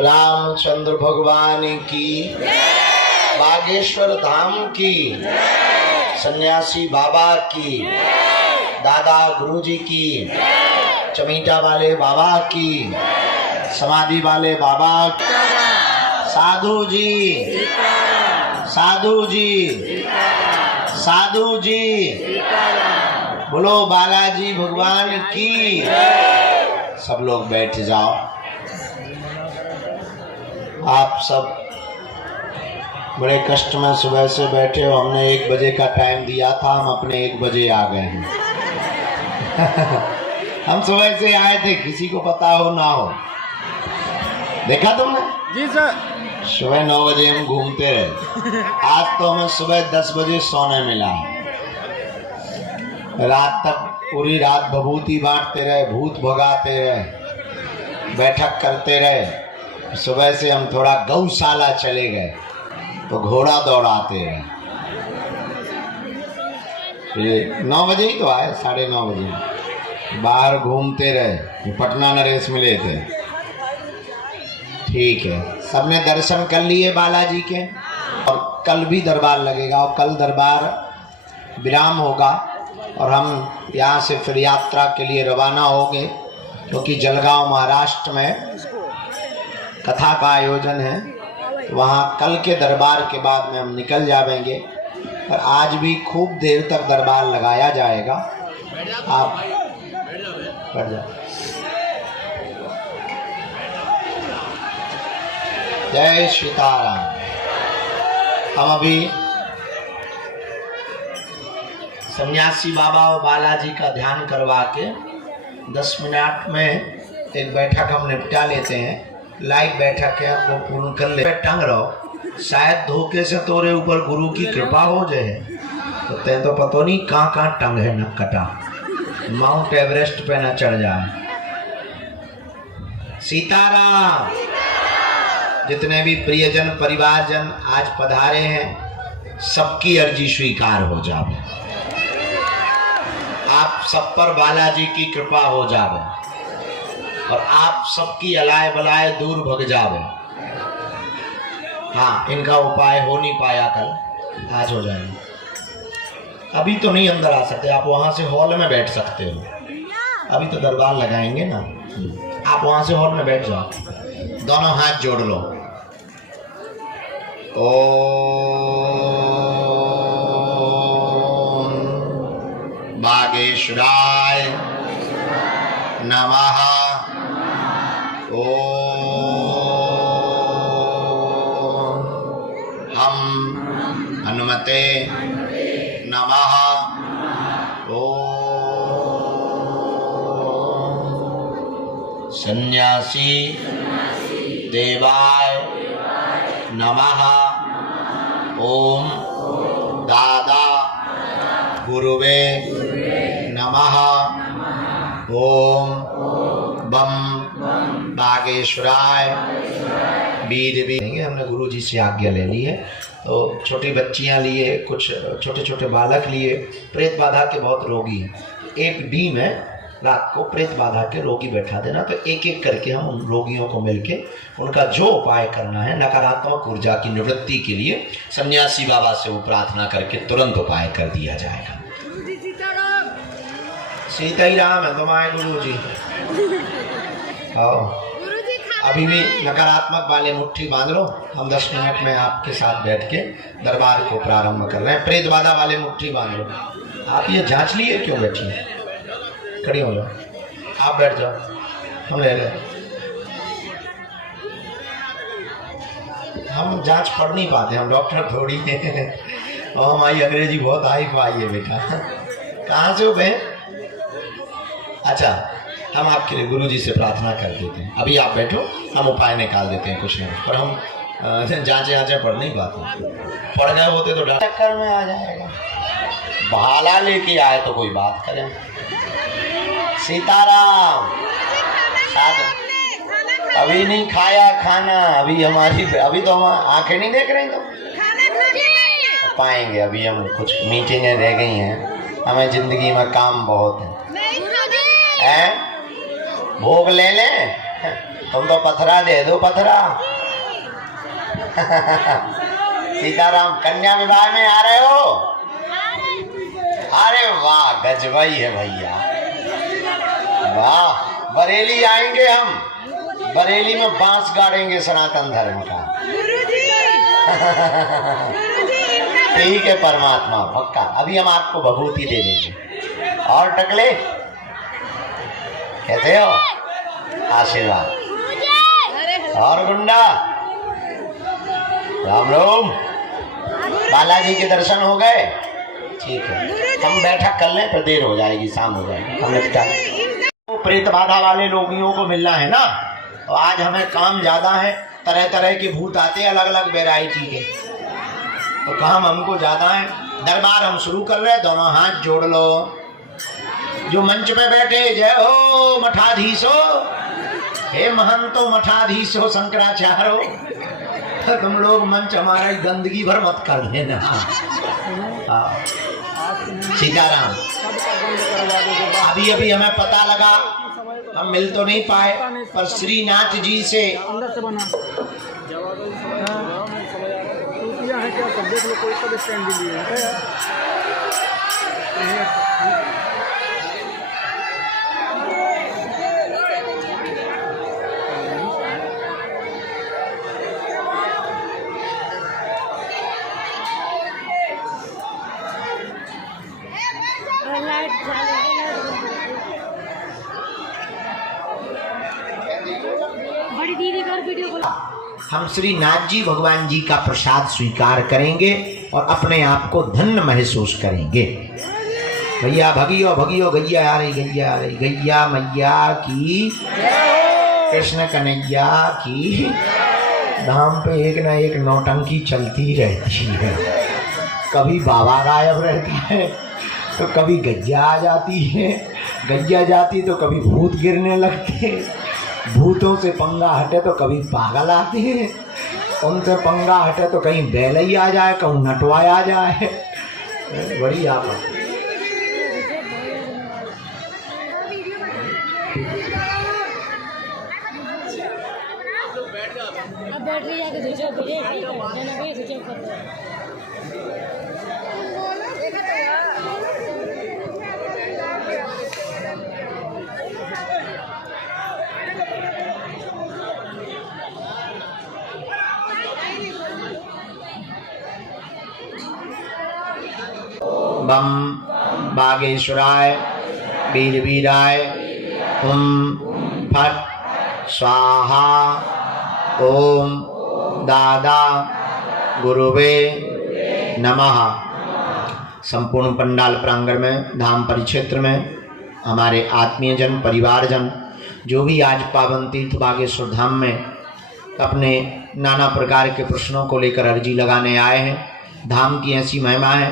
रामचंद्र भगवान की, बागेश्वर धाम की, सन्यासी बाबा की, दादा गुरुजी की, चमीटा वाले बाबा की, समाधि वाले बाबा की, साधु जी, साधु जी, साधु जी, बोलो बालाजी भगवान की। सब लोग बैठ जाओ। आप सब बड़े कष्ट में सुबह से बैठे हो। हमने 1 बजे का टाइम दिया था, हम अपने 1 बजे आ गए हैं। हम सुबह से आए थे, किसी को पता हो ना हो। देखा तुमने? जी सर। सुबह 9 बजे हम घूमते रहे। आज तो हमें सुबह 10 बजे सोने मिला। रात तक पूरी रात भभूति बांटते रहे, भूत भगाते रहे, बैठक करते रहे। सुबह से हम थोड़ा गौशाला चले गए तो घोड़ा दौड़ाते रहे। 9 बजे ही तो आए, 9:30 बजे बाहर घूमते रहे। पटना नरेश मिले थे। ठीक है, सबने दर्शन कर लिए बालाजी के। और कल भी दरबार लगेगा और कल दरबार विराम होगा और हम यहाँ से फिर यात्रा के लिए रवाना होंगे, क्योंकि जलगांव महाराष्ट्र में कथा का आयोजन है। तो वहाँ कल के दरबार के बाद में हम निकल जाएंगे। पर आज भी खूब देर तक दरबार लगाया जाएगा। आप बैठ जाओ। जय सीताराम। हम अभी सन्यासी बाबा और बालाजी का ध्यान करवा के 10 मिनट में एक बैठक हम निपटा लेते हैं। लाइव बैठक है, वो पूर्ण कर ले। टंग रहो, शायद धोखे से तोरे ऊपर गुरु की कृपा हो जाए। तो तय तो पता नहीं कहाँ कहाँ टंग है न कटा, माउंट एवरेस्ट पे न चढ़ जाए। सीताराम। जितने भी प्रियजन परिवारजन आज पधारे हैं, सबकी अर्जी स्वीकार हो जावे। आप सब पर बालाजी की कृपा हो जावे और आप सबकी अलाय बलाय दूर भग जावे। हाँ, इनका उपाय हो नहीं पाया कल, आज हो जाएगा। अभी तो नहीं अंदर आ सकते, आप वहां से हॉल में बैठ सकते हो। अभी तो दरबार लगाएंगे ना, आप वहां से हॉल में बैठ जाओ। दोनों हाथ जोड़ लो। ओम बागेश्वराय नमः। ओम हम हनुमते नमः। ओम सन्यासी देवाय नमः। ओम दादा गुरुवे नमः। ओम बम बागेश्वराय वीर भी। हमने गुरु जी से आज्ञा ले ली है। तो छोटी बच्चियां लिए, कुछ छोटे छोटे बालक लिए। प्रेत बाधा के बहुत रोगी हैं। एक डी में रात को प्रेत बाधा के रोगी बैठा देना। तो एक एक करके हम उन रोगियों को मिलके उनका जो उपाय करना है नकारात्मक ऊर्जा की निवृत्ति के लिए सन्यासी बाबा से वो प्रार्थना करके तुरंत उपाय कर दिया जाएगा। सीता ही राम है तुम्हारे गुरु जी। आओ, अभी भी नकारात्मक वाले मुट्ठी बांध लो। हम 10 मिनट में आपके साथ बैठ के दरबार को प्रारंभ कर रहे हैं। प्रेत बाधा वाले मुट्ठी बांध लो। आप ये जांच लिए क्यों बैठी हैं? खड़ी हो जाओ, आप बैठ जाओ, हम ले लें। हम जांच पढ़ नहीं पाते, हम डॉक्टर थोड़ी हैं। और हमारी अंग्रेजी बहुत हाई फाई है बेटा। कहाँ से हो गए? अच्छा, हम आपके लिए गुरु जी से प्रार्थना कर देते हैं। अभी आप बैठो, हम उपाय निकाल देते हैं कुछ नहीं। पर हम जांचे पढ़ नहीं पाते। पढ़ गए होते तो चक्कर में आ जाएगा। बहाला लेके आए तो कोई बात करें। सीताराम। अभी नहीं खाया खाना, अभी तो हम आंखें नहीं देख रही। तो पाएंगे, अभी हम कुछ मीटिंगें रह गई हैं। हमें जिंदगी में काम बहुत है। भोग ले लें? तुम तो पथरा दे दो, पथरा। सीताराम कन्या विवाह में आ रहे हो? अरे वाह, गजबई है भैया, वाह। बरेली आएंगे हम, बरेली में बांस गाड़ेंगे सनातन धर्म का। ठीक है परमात्मा, पक्का। अभी हम आपको भभूति दे देंगे। और टकले कैसे हो? आशीर्वाद। और गुंडा राम राम। बालाजी के दर्शन हो गए? ठीक है, हम बैठक कर लें, पर देर हो जाएगी, शाम हो जाएगी। हम निपटा तो प्रेत बाधा वाले लोगियों को मिलना है ना, और आज हमें काम ज्यादा है। तरह तरह के भूत आते हैं, अलग अलग वेराइटी के, तो काम हमको ज्यादा है। दरबार हम शुरू कर रहे हैं, दोनों हाथ जोड़ लो। जो मंच पे बैठे, जय हो मठाधीशो, हे महंतो मठाधीशो शंकराचार्यो, तुम लोग मंच हमारा गंदगी भर मत कर देना। सीताराम। अभी अभी हमें पता लगा, हम मिल तो नहीं पाए, पर श्रीनाथ जी से बड़ी दीदी का वीडियो कॉल। हम श्री नाथ जी भगवान जी का प्रसाद स्वीकार करेंगे और अपने आप को धन्य महसूस करेंगे। भैया भगियो भगियो, गैया आ रही, गैया आ रही, गैया मैया की, कृष्ण कन्हैया की। धाम पे एक ना एक नौटंकी चलती रहती है, कभी बाबा गायब रहती है, तो कभी गैया आ जाती है, गैया जाती तो कभी भूत गिरने लगते, भूतों से पंगा हटे तो कभी पागल आते हैं, उनसे पंगा हटे तो कहीं बैलई आ जाए, कहीं नटवाई आ जाए। बड़ी आफत। अब बैटरी जाके दूसरा चेक कर दो। बम बागेश्वराय वीरवीराय हुम फट स्वाहा ओम दादा गुरुवे नमः। संपूर्ण पंडाल प्रांगण में, धाम परिक्षेत्र में हमारे आत्मीयजन, परिवारजन जो भी आज पावन तीर्थ बागेश्वर धाम में अपने नाना प्रकार के प्रश्नों को लेकर अर्जी लगाने आए हैं। धाम की ऐसी महिमा है,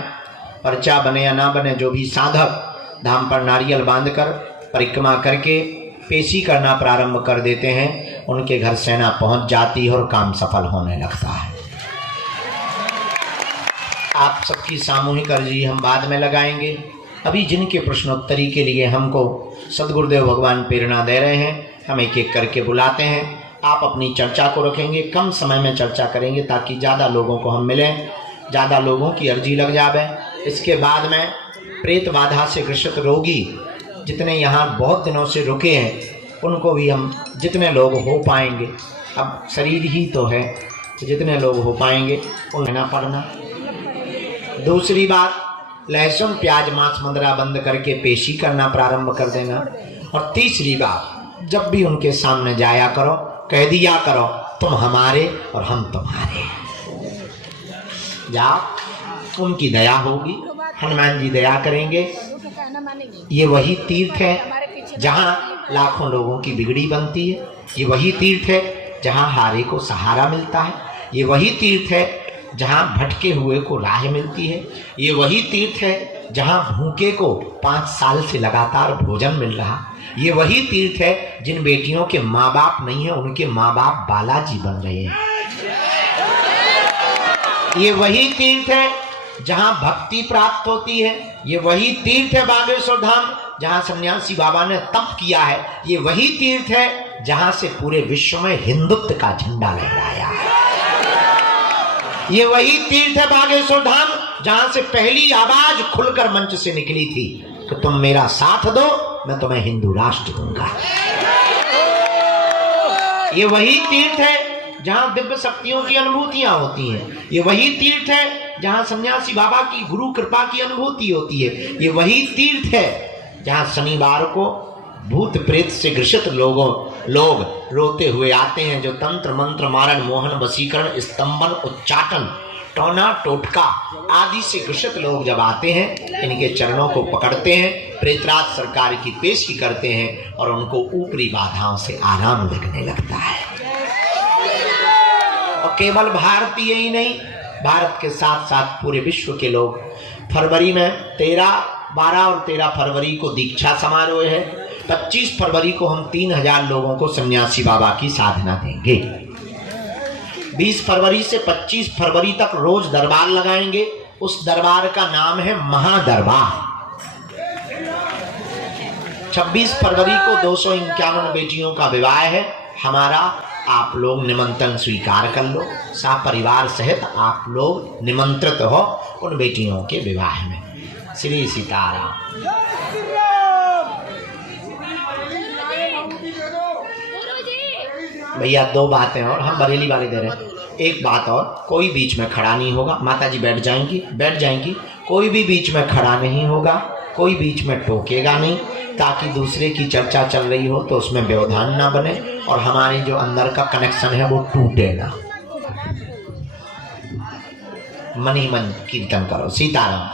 पर्चा बने या ना बने, जो भी साधक धाम पर नारियल बांधकर परिक्रमा करके पेशी करना प्रारंभ कर देते हैं, उनके घर सेना पहुंच जाती है और काम सफल होने लगता है। आप सबकी सामूहिक अर्जी हम बाद में लगाएंगे। अभी जिनके प्रश्नोत्तरी के लिए हमको सदगुरुदेव भगवान प्रेरणा दे रहे हैं, हम एक एक करके बुलाते हैं। आप अपनी चर्चा को रखेंगे, कम समय में चर्चा करेंगे ताकि ज़्यादा लोगों को हम मिलें, ज़्यादा लोगों की अर्जी लग जाए। इसके बाद में प्रेत बाधा से ग्रसित रोगी जितने यहाँ बहुत दिनों से रुके हैं, उनको भी हम जितने लोग हो पाएंगे, अब शरीर ही तो है, तो जितने लोग हो पाएंगे उन्हें ना पड़ना। दूसरी बात, लहसुन प्याज मांस मदिरा बंद करके पेशी करना प्रारंभ कर देना। और तीसरी बात, जब भी उनके सामने जाया करो, कह दिया करो तुम हमारे और हम तुम्हारे। जाओ, उनकी दया होगी, हनुमान जी दया करेंगे। ये वही तीर्थ है जहाँ लाखों लोगों की बिगड़ी बनती है, ये वही तीर्थ है जहाँ हारे को सहारा मिलता है, ये वही तीर्थ है जहाँ भटके हुए को राह मिलती है, ये वही तीर्थ है जहाँ भूखे को 5 साल से लगातार भोजन मिल रहा, ये वही तीर्थ है जिन बेटियों के माँ बाप नहीं है उनके माँ बाप बालाजी बन रहे हैं, ये वही तीर्थ है जहाँ भक्ति प्राप्त होती है, ये वही तीर्थ है बागेश्वर धाम जहाँ सन्यासी बाबा ने तप किया है, ये वही तीर्थ है जहां से पूरे विश्व में हिंदुत्व का झंडा लहराया। ये वही तीर्थ है बागेश्वर धाम जहां से पहली आवाज खुलकर मंच से निकली थी कि तुम मेरा साथ दो, मैं तुम्हें हिंदू राष्ट्र दूंगा। ये वही तीर्थ है जहां दिव्य शक्तियों की अनुभूतियां होती हैं। ये वही तीर्थ है जहां सन्यासी बाबा की गुरु कृपा की अनुभूति होती है। ये वही तीर्थ है जहां शनिवार को भूत प्रेत से ग्रसित लोग रोते हुए आते हैं, जो तंत्र मंत्र मारण मोहन वशीकरण स्तंभन उच्चाटन टोना टोटका आदि से ग्रसित लोग जब आते हैं, इनके चरणों को पकड़ते हैं, प्रेतराज सरकार की पेशी करते हैं और उनको ऊपरी बाधाओं से आराम लगने लगता है। और केवल भारतीय ही नहीं, भारत के साथ साथ पूरे विश्व के लोग फरवरी में 12 और 13 फरवरी को दीक्षा समारोह है। 25 फरवरी को हम 3000 लोगों को सन्यासी बाबा की साधना देंगे। 20 फरवरी से 25 फरवरी तक रोज दरबार लगाएंगे। उस दरबार का नाम है महादरबार। 26 फरवरी को 251 बेटियों का विवाह है हमारा। आप लोग निमंत्रण स्वीकार कर लो, परिवार सहित आप लोग निमंत्रित हो उन बेटियों के विवाह में। श्री सीताराम। भैया 2 बातें और हम बरेली वाले दे रहे हैं। एक बात और, कोई बीच में खड़ा नहीं होगा। माता जी बैठ जाएंगी। कोई भी बीच में खड़ा नहीं होगा, कोई बीच में टोकेगा नहीं, ताकि दूसरे की चर्चा चल रही हो तो उसमें व्यवधान ना बने और हमारे जो अंदर का कनेक्शन है वो टूटे ना। मन ही मन कीर्तन करो। सीताराम।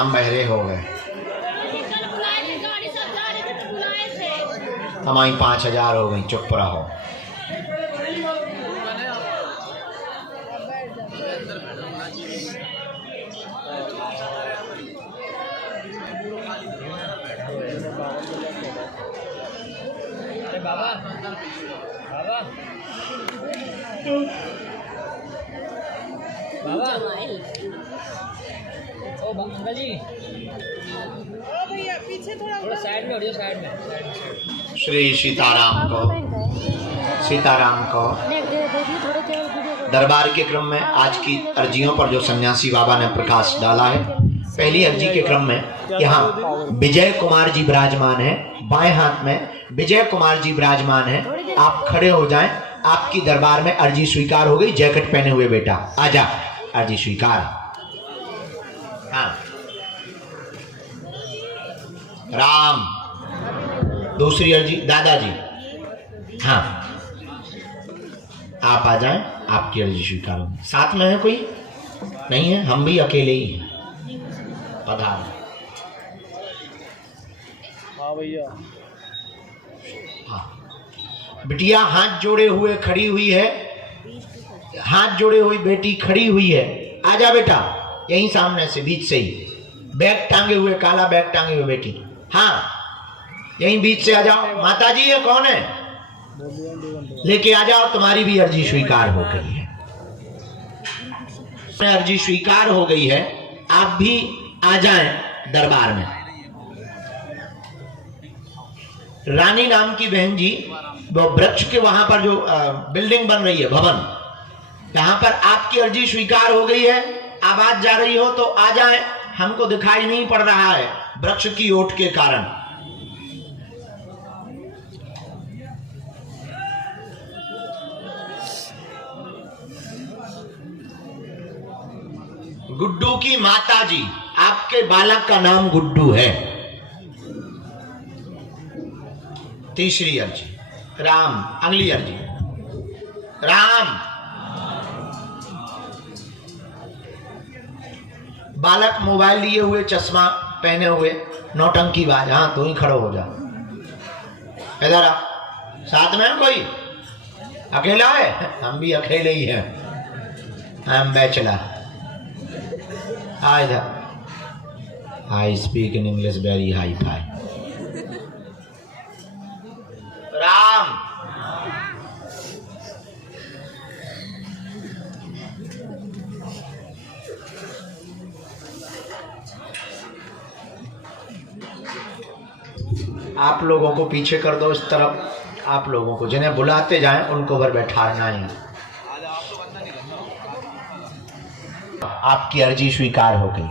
हम बहरे हो गए। हमारी 5000 हो गई। चुप रहो। अंकल जी भैया पीछे थोड़ा साइड में हो जाओ, साइड में। श्री सीताराम को। दरबार के क्रम में आज की अर्जियों पर जो सन्यासी बाबा ने प्रकाश डाला है, पहली अर्जी के क्रम में यहाँ विजय कुमार जी विराजमान है। बाएं हाथ में विजय कुमार जी विराजमान है। आप खड़े हो जाएं। आपकी दरबार में अर्जी स्वीकार हो गई। जैकेट पहने हुए बेटा आजा, अर्जी स्वीकार। हाँ राम। दूसरी अर्जी दादाजी। हाँ आप आ जाएं, आपकी अर्जी स्वीकार होगी। साथ में है कोई? नहीं है, हम भी अकेले ही हैं। पधार। हाँ भैया। हाँ बिटिया हाथ जोड़े हुए खड़ी हुई है। हाथ जोड़े हुई बेटी खड़ी हुई है। आजा बेटा, यहीं सामने से बीच से ही। बैग टांगे हुए, काला बैग टांगे हुए बेटी। हाँ यहीं बीच से आ जाओ। माता जी ये कौन है? लेके आ जाओ, तुम्हारी भी अर्जी स्वीकार हो गई है। अर्जी स्वीकार हो गई है। आप भी आ जाएं दरबार में। रानी नाम की बहन जी, वो वृक्ष के वहां पर जो बिल्डिंग बन रही है, भवन, यहां पर आपकी अर्जी स्वीकार हो गई है। आवाज जा रही हो तो आ जाएं। हमको दिखाई नहीं पड़ रहा है वृक्ष की ओट के कारण। गुड्डू की माता जी, आपके बालक का नाम गुड्डू है। तीसरी अर्जी राम। अगली अर्जी राम। बालक मोबाइल लिए हुए, चश्मा पहने हुए, नौटंकी बाज। हाँ तू ही खड़ो हो जा। इधर आ। साथ में कोई? अकेला है? हम भी अकेले ही हैं। हम bachelor. I speak in English very high fi. Ram. आप लोगों को पीछे कर दो इस तरफ। आप लोगों को जिन्हें बुलाते जाएं उनको भर बैठाना है। आपकी अर्जी स्वीकार हो गई।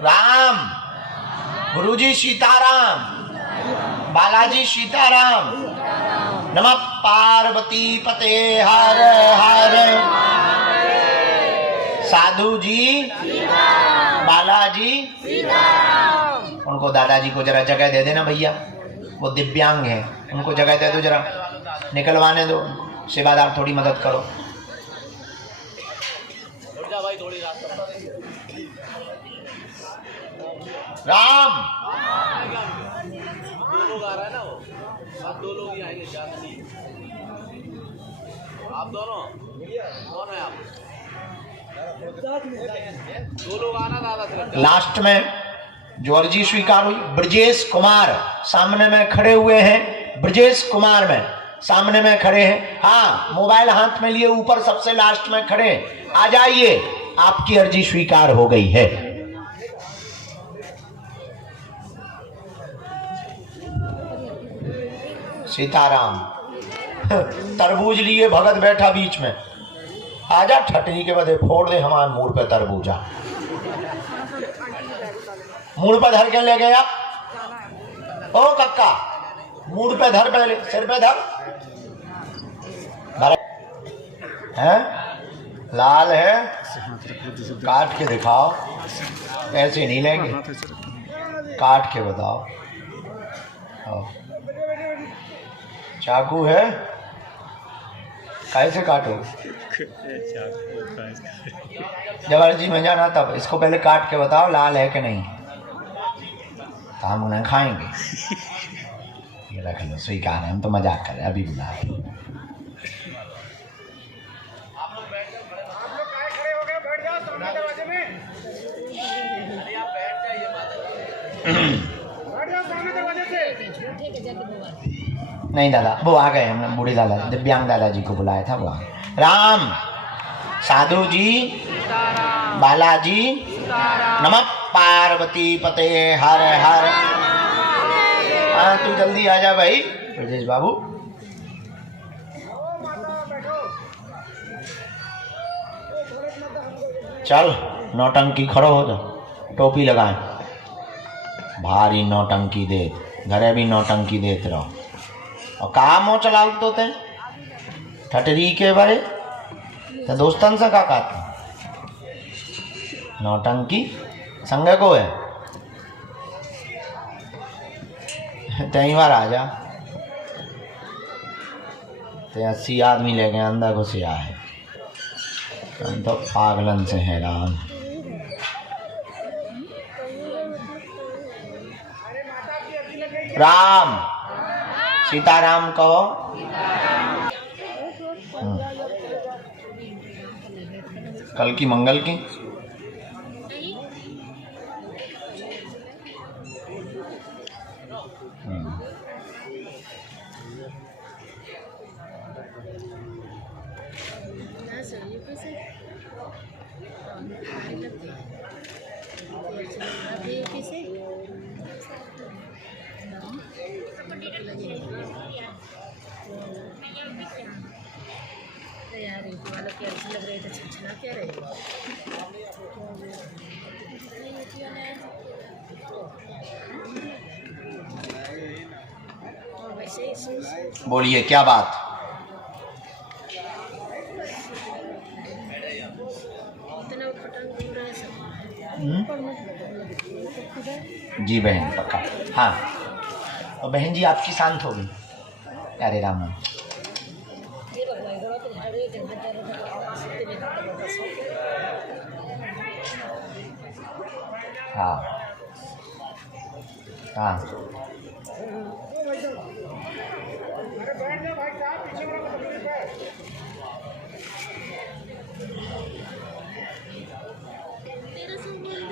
राम, गुरुजी सीताराम, बालाजी सीताराम, नमः पार्वती पते हर हर, साधु जी, बालाजी, उनको दादाजी को जरा जगह दे देना भैया, वो दिव्यांग हैं, उनको जगह दे दो, जरा निकलवाने दो, सेवादार थोड़ी मदद करो। राम, दो लोग आ रहा है ना, वो अब 2 लोग ही आएंगे, ज्यादा नहीं। आप दोनों कौन है? आप 2 लोग आना दादा। लास्ट में जो अर्जी स्वीकार हुई, ब्रजेश कुमार सामने में खड़े हुए हैं, ब्रजेश कुमार में सामने में खड़े हैं। हाँ, मोबाइल हाथ में लिए ऊपर सबसे लास्ट में खड़े, आ जाइए, आपकी अर्जी स्वीकार हो गई है। सीताराम, तरबूज लिए भगत बैठा बीच में, आजा ठटनी के बदे फोड़ दे हमारे मुंह पे तरबूजा। मुंह पे धर के ले गया। ओ कक्का, मुंह पे धर, पहले सिर पे धर। हैं? लाल है, काट के दिखाओ। ऐसे नहीं लेंगे, काट के बताओ। चाकू है, कैसे काटो? जब अर्जी में जाना तब इसको पहले काट के बताओ लाल है कि नहीं, तो हम उन्हें खाएंगे। ये रख लो, स्वीकार है, हम तो मजाक कर रहे हैं, अभी बुला। नहीं दादा, वो आ गए, हमने बूढ़े दादा, दिव्यांग दादाजी को बुलाया था, वो आ गए। राम, साधु जी, बालाजी, नमः पार्वती पते हर हर। हाँ, तू जल्दी आ जा भाई ब्रजेश बाबू। चल, नौटंकी खड़ो हो जा, टोपी लगाए, भारी नौटंकी दे, घरे भी नौटंकी देते रहो। और कहा मोह चलाऊ तो ते ठटरी के बारे तो दोस्तन से का कहते नौटंकी संग को है। तई बार आ जा, ते 80 आदमी ले गए, अंदर घुसिया है, हम तो पागलन से हैरान। राम, सीताराम कहो। कल की मंगल की बोलिए क्या बात। जी बहन पक्का। हाँ, और बहन जी आपकी शांत हो गई। अरे राम, हाँ हाँ,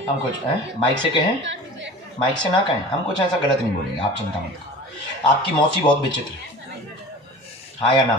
हम कुछ माइक से कहें, माइक से ना कहें, हम कुछ ऐसा गलत नहीं बोलेंगे, आप चिंता मत करो। आपकी मौसी बहुत विचित्र है, हाँ या ना?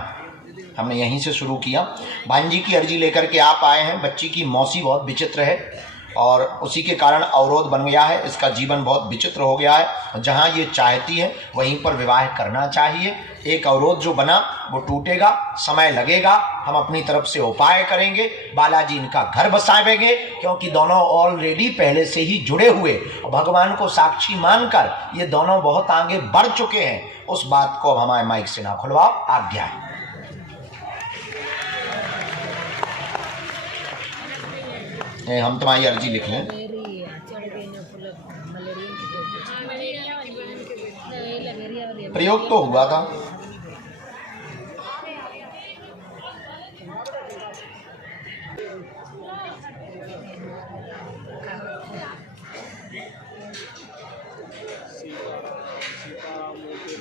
हमने यहीं से शुरू किया। भांजी की अर्जी लेकर के आप आए हैं। बच्ची की मौसी बहुत विचित्र है और उसी के कारण अवरोध बन गया है। इसका जीवन बहुत विचित्र हो गया है। जहाँ ये चाहती है वहीं पर विवाह करना चाहिए। एक अवरोध जो बना वो टूटेगा, समय लगेगा। हम अपनी तरफ से उपाय करेंगे, बालाजी इनका घर बसावेंगे, क्योंकि दोनों ऑलरेडी पहले से ही जुड़े हुए, भगवान को साक्षी मानकर ये दोनों बहुत आगे बढ़ चुके हैं। उस बात को अब हमारे माइक से ना खुलवाओ, आज्ञा है। हम तुम्हारी अर्जी लिख लें। प्रयोग तो हुआ था।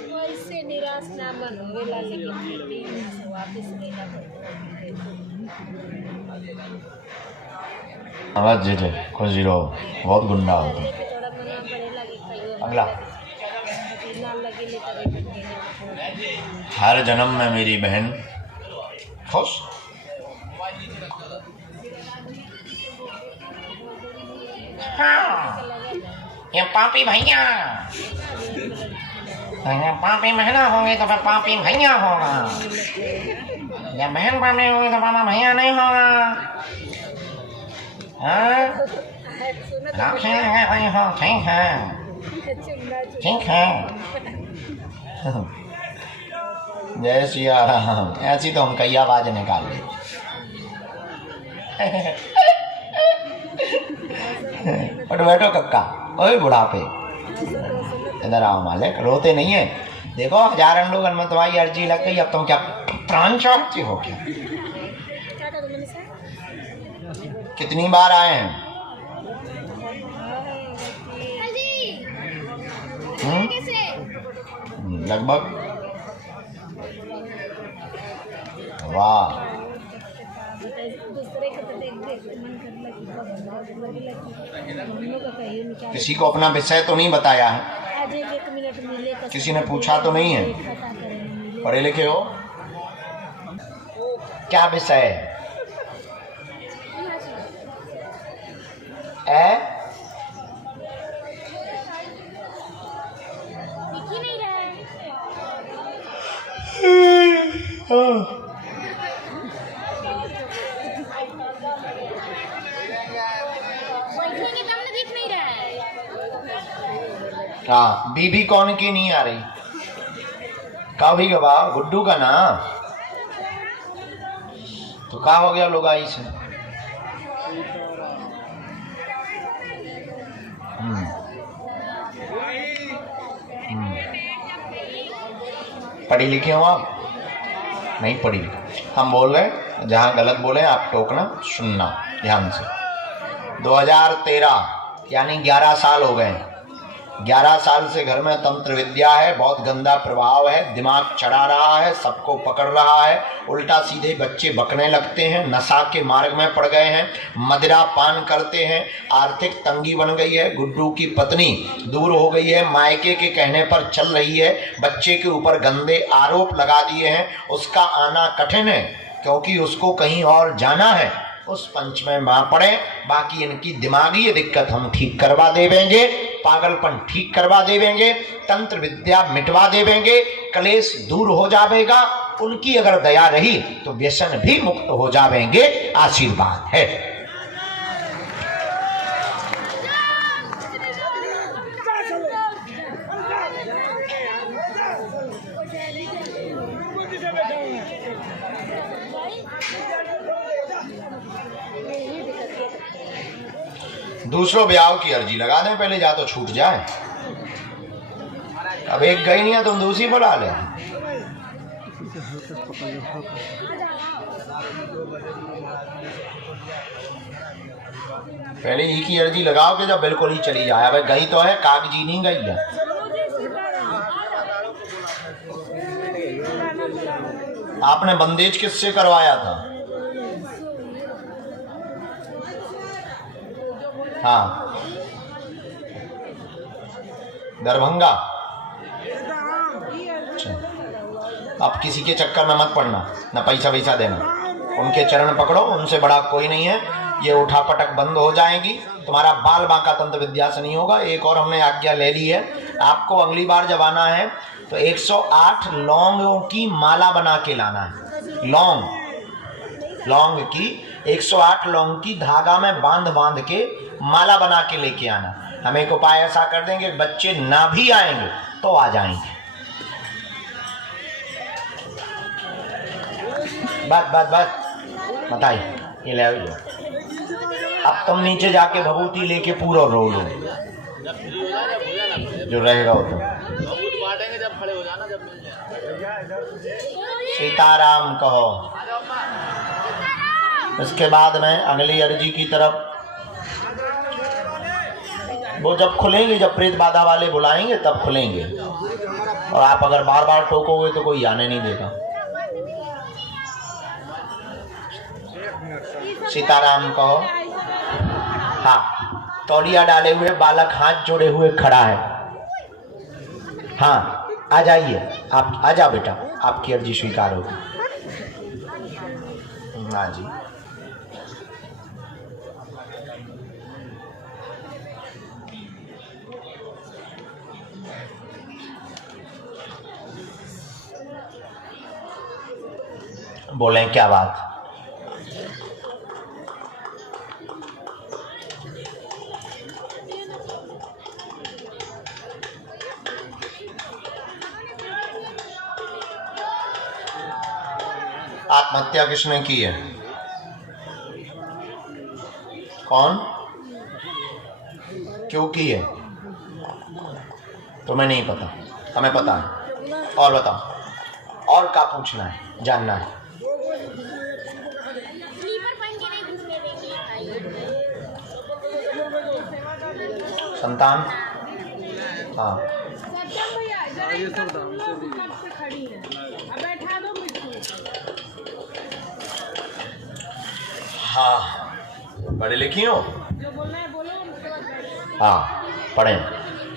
वैसे निराश ना मन होवेला, लेकिन वापस लेना आवाज दे दे, खुशी रहो, बहुत गुंडा हो। अगला, हर जन्म में मेरी बहन खुश। हाँ, ये पापी भैया, पापी बहना होंगे तो फिर पापी भैया होगा। या बहन पापी होगी तो पापा भैया नहीं होगा। ठीक है, ठीक है। जय सिया राम। ऐसी तो हम कई आवाज निकाल ली। उठ बैठो कक्का, ओए बुढ़ापे, इधर आओ मालिक, रोते नहीं है। देखो हजारों लोग में तुम्हारी अर्जी लग गई, अब तुम क्या प्राण चाहते हो क्या? कितनी बार आए हैं? लगभग। वाह, किसी को अपना विषय तो नहीं बताया है? किसी ने पूछा तो नहीं है? पढ़े लिखे हो? क्या विषय है? हाँ, बीबी कौन की नहीं आ रही? कभी कबा गुड्डू का ना, तो क्या हो गया लोग आई से? पढ़ी लिखे हो आप? नहीं पढ़ी लिखी। हम बोल रहे, जहाँ गलत बोले आप टोकना, सुनना ध्यान से। 2013 यानी 11 साल हो गए। 11 साल से घर में तंत्र विद्या है, बहुत गंदा प्रभाव है, दिमाग चढ़ा रहा है, सबको पकड़ रहा है, उल्टा सीधे बच्चे बकने लगते हैं, नशा के मार्ग में पड़ गए हैं, मदिरा पान करते हैं, आर्थिक तंगी बन गई है, गुड्डू की पत्नी दूर हो गई है, मायके के कहने पर चल रही है, बच्चे के ऊपर गंदे आरोप लगा दिए हैं, उसका आना कठिन है क्योंकि उसको कहीं और जाना है। उस पंच में मां पड़े, बाकी इनकी दिमागी दिक्कत हम ठीक करवा देवेंगे, पागलपन ठीक करवा देवेंगे, तंत्र विद्या मिटवा देवेंगे, कलेश दूर हो जाएगा। उनकी अगर दया रही तो व्यसन भी मुक्त हो जाएंगे। आशीर्वाद है। दूसरों ब्याह की अर्जी लगा दें पहले, जा तो छूट जाए। अब एक गई नहीं है तुम दूसरी बुला ले। पहले ही की अर्जी लगाओ कि जब बिल्कुल ही चली जाए। अब गई तो है, कागजी नहीं गई है। आपने बंदेज किससे करवाया था? हाँ, दरभंगा। अब किसी के चक्कर में मत पड़ना, ना पैसा वैसा देना, उनके चरण पकड़ो, उनसे बड़ा कोई नहीं है। ये उठापटक बंद हो जाएगी, तुम्हारा बाल बांका तंत्र विद्या से नहीं होगा। एक और हमने आज्ञा ले ली है, आपको अगली बार जब आना है तो 108 लौंगों की माला बना के लाना है। लौंग की 108 लौंग की धागा में बांध के माला बना के लेके आना। हम एक उपाय ऐसा कर देंगे, बच्चे ना भी आएंगे तो आ जाएंगे। बस बताइए, ये ले आओ। अब तुम नीचे जाके भभूति लेके पूरा रो लो, जो रहेगा वो तो बांटेंगे जब खड़े हो जाना, जब मिल जाए। सीताराम कहो। इसके बाद में अगली अर्जी की तरफ, वो जब खुलेंगे, जब प्रेत बाधा वाले बुलाएंगे तब खुलेंगे, और आप अगर बार बार टोकोगे तो कोई आने नहीं देगा। सीताराम कहो। हाँ, तौलिया डाले हुए बालक हाथ जोड़े हुए खड़ा है। हाँ, आ जाइए, आप आ जाओ बेटा, आपकी अर्जी स्वीकार होगी। हाँ जी, बोलें क्या बात? आत्महत्या किसने की है? कौन? क्यों की है? तुम्हें नहीं पता, हमें पता है। और बताओ, और क्या पूछना है, जानना है? संतान? हाँ, हाँ, पढ़े लिखी हो? हाँ, पढ़े।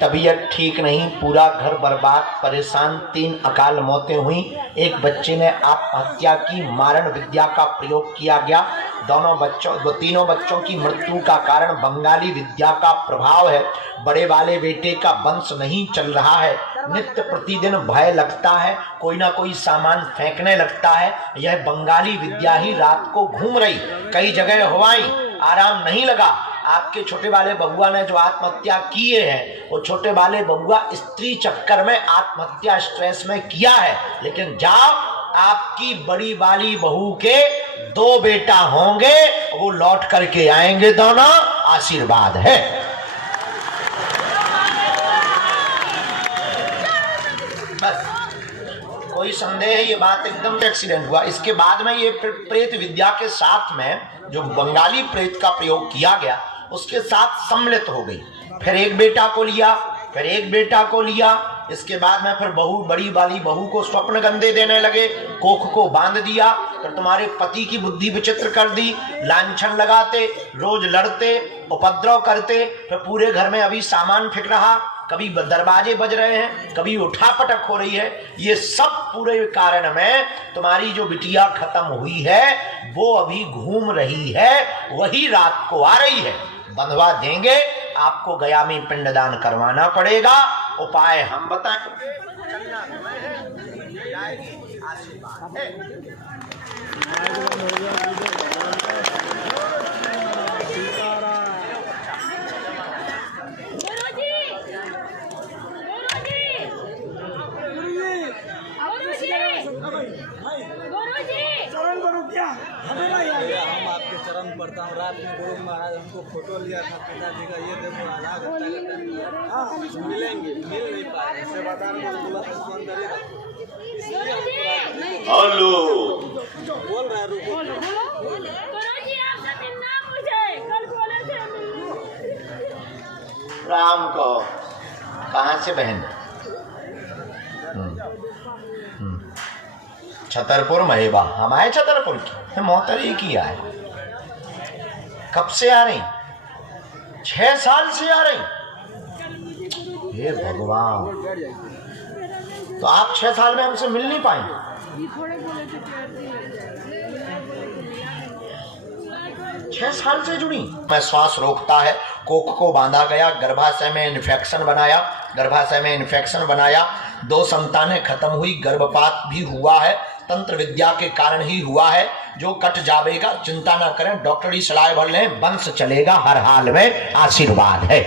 तबीयत ठीक नहीं, पूरा घर बर्बाद, परेशान, 3 अकाल मौतें हुई, एक बच्चे ने आत्महत्या की, मारण विद्या का प्रयोग किया गया। तीनों बच्चों की मृत्यु का कारण बंगाली विद्या का प्रभाव है। बड़े वाले बेटे का वंश नहीं चल रहा है, नित्य प्रतिदिन भय लगता है, कोई ना कोई सामान फेंकने लगता है। यह बंगाली विद्या ही रात को घूम रही, कई जगह हुआई, आराम नहीं लगा। आपके छोटे वाले बबुआ ने जो आत्महत्या किए हैं, वो छोटे वाले बबुआ स्त्री चक्कर में आत्महत्या स्ट्रेस में किया है। लेकिन जाओ, आपकी बड़ी वाली बहू के 2 बेटा होंगे, वो लौट करके आएंगे, दोनों आशीर्वाद है। बस, कोई संदेह है? ये बात एकदम एक्सीडेंट हुआ। इसके बाद में ये प्रेत विद्या के साथ में जो बंगाली प्रेत का प्रयोग किया गया, उसके साथ सम्मिलित हो गई। फिर एक बेटा को लिया, फिर एक बेटा को लिया। इसके बाद में फिर बड़ी वाली बहू को स्वप्न गंदे देने लगे, कोख को बांध दिया। फिर तुम्हारे पति की बुद्धि विचित्र कर दी, लांछन लगाते, रोज लड़ते, उपद्रव करते। फिर पूरे घर में अभी सामान फेंक रहा, कभी दरवाजे बज रहे हैं, कभी उठापटक हो रही है। ये सब पूरे कारण में तुम्हारी जो बिटिया खत्म हुई है, वो अभी घूम रही है, वही रात को आ रही है। बंधवा देंगे, आपको गया में पिंडदान करवाना पड़ेगा। उपाय हम बताएं। हम आपके चरण पढ़ता हूँ। रात में गुरु महाराज हमको फोटो लिया था पिताजी का, ये देखो आधा घंटा मिलेंगे, मिल नहीं पाए, सेवादार को बोला था उसको अंदर हेलो बोल रहा है, रुको। राम को कहाँ से बहन? छतरपुर महेबा। हम आए छतरपुर की, मोहतर ही किया है। कब से आ रही? 6 साल से आ रही। हे भगवान, तो आप 6 साल में हमसे मिल नहीं पाए। थोड़े बोले थे कि 6 साल से जुड़ी। मैं श्वास रोकता है, कोक को बांधा गया, गर्भाशय में इन्फेक्शन बनाया, 2 संतानें खत्म हुई, गर्भपात भी हुआ है, तंत्र विद्या के कारण ही हुआ है। जो कट जावेगा चिंता ना करें, डॉक्टरी सलाह भर लें, वंश चलेगा हर हाल में, आशीर्वाद है।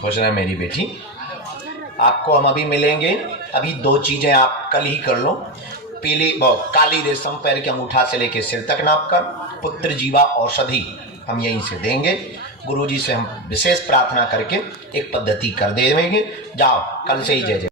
खुश रहे मेरी बेटी। आपको हम अभी मिलेंगे। अभी 2 चीजें आप कल ही कर लो। पीली काली रेशम पैर के अंगूठा से लेके सिर तक नाप कर, पुत्र जीवा औषधि हम यहीं से देंगे। गुरुजी से हम विशेष प्रार्थना करके एक पद्धति कर देंगे। जाओ, कल से ही जय जय।